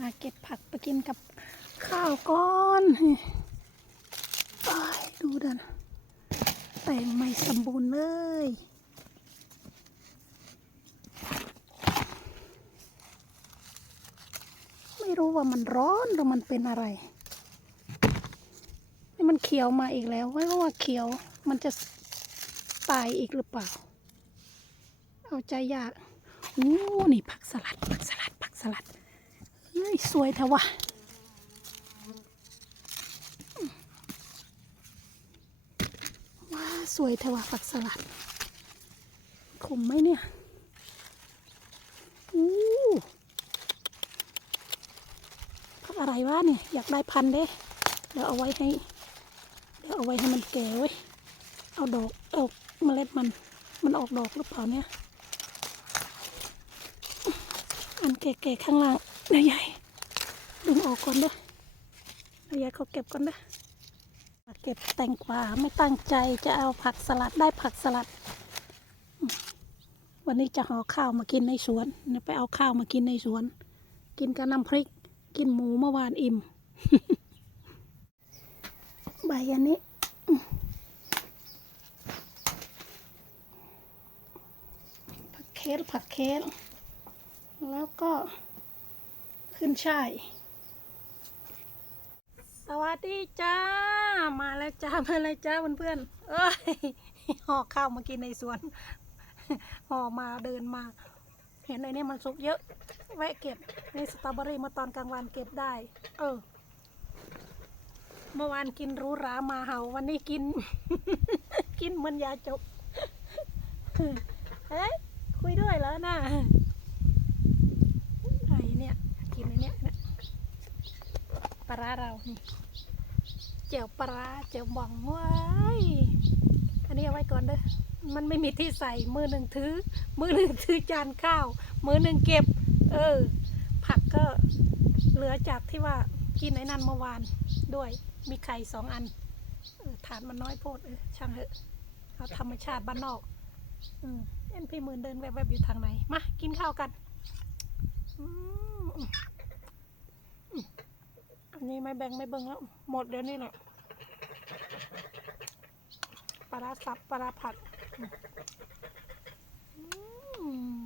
มาเก็บผักไปกินกับข้าวก่อนอ้ายดูดันแต่งไม่สมบูรณ์เลยไม่รู้ว่ามันร้อนหรือมันเป็นอะไร นี่มันเขียวมาอีกแล้วไม่รู้ว่าเขียวมันจะตายอีกหรือเปล่า เอาใจยาก โอ้ นี่ผักสลัดผักสลัดผักสลัด ยสวยเถอะวะว้าสวยเถอะวะผักสลัดขมไหมเนี่ยอู้ผักอะไรวะเนี่ย อยากได้พันเด้เดี๋ยวเอาไว้ให้ เดี๋ยวเอาไว้ให้มันแก่ไว้เอาดอกเอาเมล็ดมัน มันออกดอกหรือเปล่าเนี่ยอันแก่ๆข้างล่างนายใหญ่ ดึงออกก่อนเด้อนายใหญ่เขาเก็บก่อนเด้อเก็บแตงกวาไม่ตั้งใจจะเอาผักสลัดได้ผักสลัด วันนี้จะห่อข้าวมากินในสวนไปเอาข้าวมากินในสวน กินกับน้ำพริก กินหมูเมื่อวานอิ่มใบอันนี้ผักเคลผักเคลแล้วก็ขึ้นช่าย วัสดีจ้า มาแล้วจ้า มาแล้วจ้าเพื่อนๆเอ้ยห่อข้าวมากินในสวนห่อมาเดินมา เห็นไอ้นี่มันสุกเยอะ แวะเก็บในสตรอเบอรี่มาตอนกลางวันเก็บได้ เออ เมื่อวานกินหรู้รามาเห่า วันนี้กิน กินเหมือนยาจบเฮ้ยคุยด้วยแล้วนะไอเนี่ย กินไอเนี่ยเนี่ยปลา ร้าเรานี่เจียวปลาเจียวบองไว้ยอันนี้เอาไว้ก่อนเด้อมันไม่มีที่ใส่มือหนึ่งถือ มือหนึ่งถือจานข้าว มือหนึ่งเก็บ เออ ผักก็เหลือจากที่ว่ากินไอ้นั่นเมื่อวานด้วย มีไข่สองอันเออฐานมันน้อยโพดเออช่างเถอะเอาธรรมชาติบ้านนอก อืมเอ็นพี่หมื่นเดินแวบๆอยู่ทางไหนมากินข้าวกัน อืม อันนี้ไม่แบ่งไม่เบิ่งแล้ว หมดเดี๋ยวนี้แหละปลาซับปลาร้าผัด อืม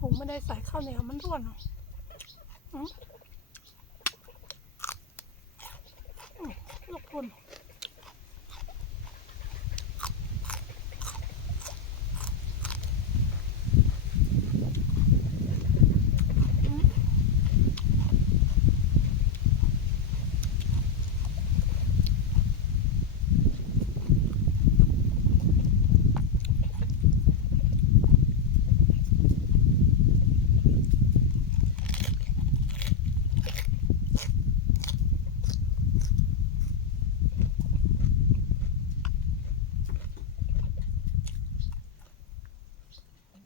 หุงไม่ได้ใส่ข้าวเหนียวมันร่วนอะอืมอืมลูกคุณอืม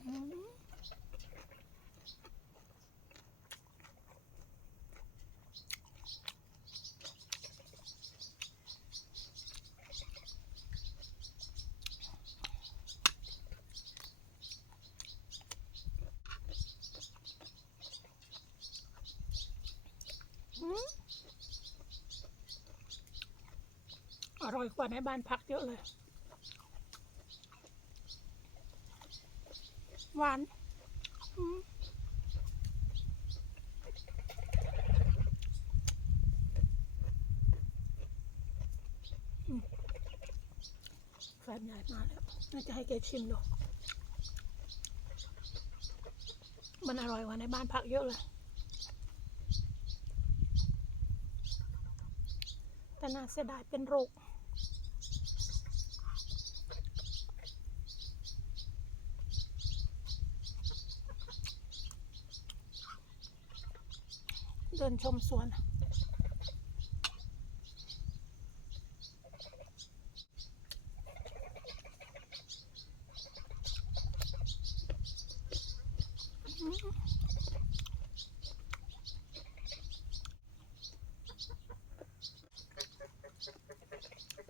อืมอืม อร่อยกว่าในบ้านพักเยอะเลย หวานแฟนใหญ่มาแล้วน่าจะให้แกชิมดูมันอร่อยกว่าในบ้านพักเยอะเลย แต่น่าเสียดายเป็นโรค เดินชมสวน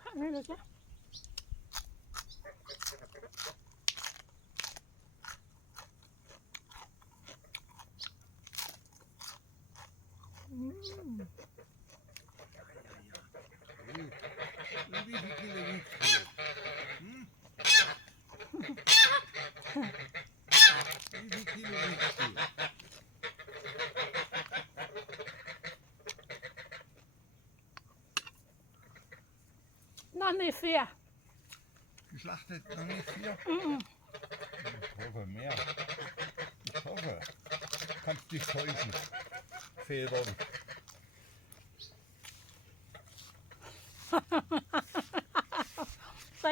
ผ่านเลยจ้ะ นอนในเฟีย Geschlachtet noch nicht hier? อืม Ich hoffe mehr. Ich hoffe. Kannst dich täuschen. Federn. ใส่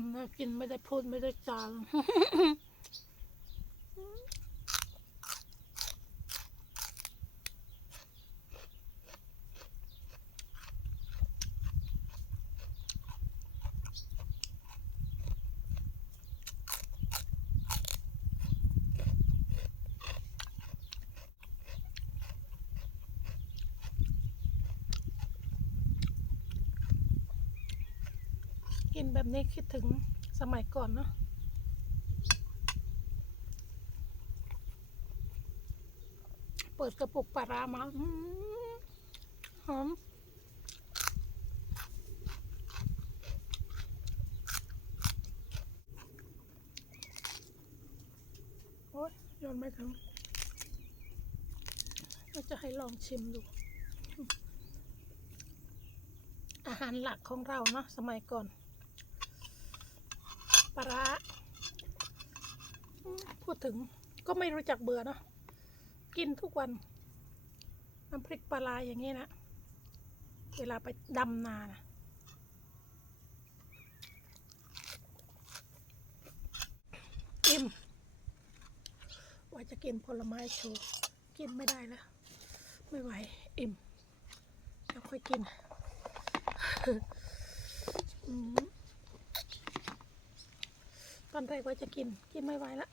มนะกินไม่ได้พูดไม่ได้จา กินแบบนี้คิดถึงสมัยก่อนเนาะเปิดกระปุกปลาร้ามาหอมโอ้ยโยนไม่ถึงเราจะให้ลองชิมดู อาหารหลักของเราเนาะสมัยก่อน ร้า พูดถึงก็ไม่รู้จักเบื่อเนาะกินทุกวัน น้ำพริกปลาร้าอย่างนี้นะ เวลาไปดำนานะอิ่มว่าจะกินผลไม้โชว์กินไม่ได้แล้ว ไม่ไหว อิ่มแล้วค่อยกิน อืม ตอนไรกว่จะกินกินไม่ไหวละ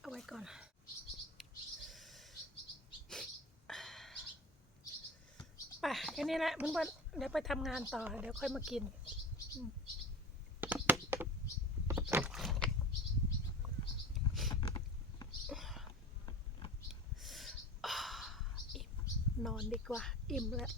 เอาไว้ก่อน ไปแค่นี้แหละเพื่อนๆเดี๋ยวไปทำงานต่อ เดี๋ยวค่อยมากินอิมนอนดีกว่า อิ่มแล้ว